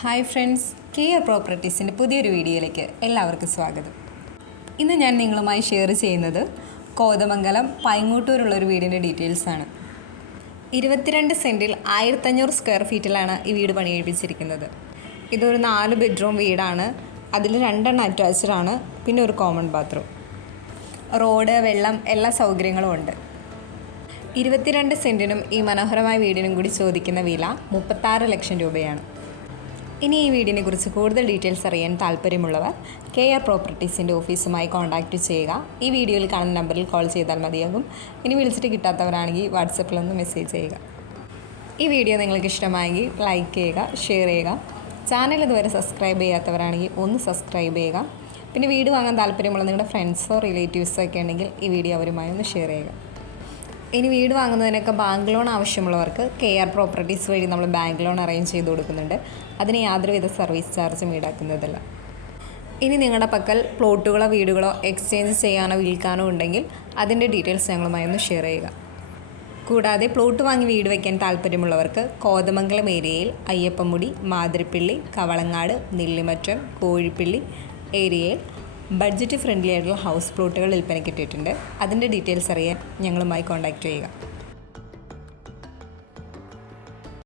Hi friends, care പ്രോപ്പർട്ടീസിൻ്റെ പുതിയൊരു വീഡിയോയിലേക്ക് എല്ലാവർക്കും സ്വാഗതം. ഇന്ന് ഞാൻ നിങ്ങളുമായി ഷെയർ ചെയ്യുന്നത് കോതമംഗലം പൈങ്ങോട്ടൂരുള്ളൊരു വീടിൻ്റെ ഡീറ്റെയിൽസാണ്. 22 സെൻറ്റിൽ 1500 സ്ക്വയർ ഫീറ്റിലാണ് ഈ വീട് പണികഴിപ്പിച്ചിരിക്കുന്നത്. ഇതൊരു 4 ബെഡ്റൂം വീടാണ്. അതിൽ 2 അറ്റാച്ച്ഡ് ആണ്, പിന്നെ ഒരു കോമൺ ബാത്റൂം. റോഡ്, വെള്ളം, എല്ലാ സൗകര്യങ്ങളും ഉണ്ട്. 22 സെൻറ്റിനും ഈ മനോഹരമായ വീടിനും കൂടി ചോദിക്കുന്ന വില 36 ലക്ഷം രൂപയാണ്. ഇനി ഈ വീടിനെ കുറിച്ച് കൂടുതൽ ഡീറ്റെയിൽസ് അറിയാൻ താല്പര്യമുള്ളവർ കെയർ പ്രോപ്പർട്ടീസിൻ്റെ ഓഫീസുമായി കോൺടാക്റ്റ് ചെയ്യുക. ഈ വീഡിയോയിൽ കാണുന്ന നമ്പറിൽ കോൾ ചെയ്താൽ മതിയാകും. ഇനി വിളിച്ചിട്ട് കിട്ടാത്തവരാണെങ്കിൽ വാട്സപ്പിലൊന്ന് മെസ്സേജ് ചെയ്യുക. ഈ വീഡിയോ നിങ്ങൾക്ക് ഇഷ്ടമായെങ്കിൽ ലൈക്ക് ചെയ്യുക, ഷെയർ ചെയ്യുക. ചാനൽ ഇതുവരെ സബ്സ്ക്രൈബ് ചെയ്യാത്തവരാണെങ്കിൽ ഒന്ന് സബ്സ്ക്രൈബ് ചെയ്യുക. പിന്നെ വീട് വാങ്ങാൻ താല്പര്യമുള്ള നിങ്ങളുടെ ഫ്രണ്ട്സോ റിലേറ്റീവ്സോ ഒക്കെ ഉണ്ടെങ്കിൽ ഈ വീഡിയോ അവരുമായി ഒന്ന് ഷെയർ ചെയ്യുക. ഇനി വീട് വാങ്ങുന്നതിനൊക്കെ ബാങ്ക് ലോൺ ആവശ്യമുള്ളവർക്ക് കെയർ പ്രോപ്പർട്ടീസ് വഴി നമ്മൾ ബാങ്ക് ലോൺ അറേഞ്ച് ചെയ്ത് കൊടുക്കുന്നുണ്ട്. അതിന് യാതൊരുവിധ സർവീസ് ചാർജും ഈടാക്കുന്നതല്ല. ഇനി നിങ്ങളുടെ പക്കൽ പ്ലോട്ടുകളോ വീടുകളോ എക്സ്ചേഞ്ച് ചെയ്യാനോ വിൽക്കാനോ ഉണ്ടെങ്കിൽ അതിൻ്റെ ഡീറ്റെയിൽസ് ഞങ്ങളുമായി ഒന്ന് ഷെയർ ചെയ്യുക. കൂടാതെ പ്ലോട്ട് വാങ്ങി വീട് വയ്ക്കാൻ താല്പര്യമുള്ളവർക്ക് കോതമംഗലം ഏരിയയിൽ അയ്യപ്പമുടി, മാതിരപ്പള്ളി, കവളങ്ങാട്, നെല്ലിമറ്റം, കോഴിപ്പള്ളി ഏരിയയിൽ ബഡ്ജറ്റ് ഫ്രണ്ട്ലി ആയിട്ടുള്ള ഹൗസ് പ്ലോട്ടുകൾ വിൽപ്പനയ്ക്ക് ഇട്ടിട്ടുണ്ട്. അതിൻ്റെ ഡീറ്റെയിൽസ് അറിയാൻ ഞങ്ങളുമായി കോൺടാക്റ്റ് ചെയ്യുക.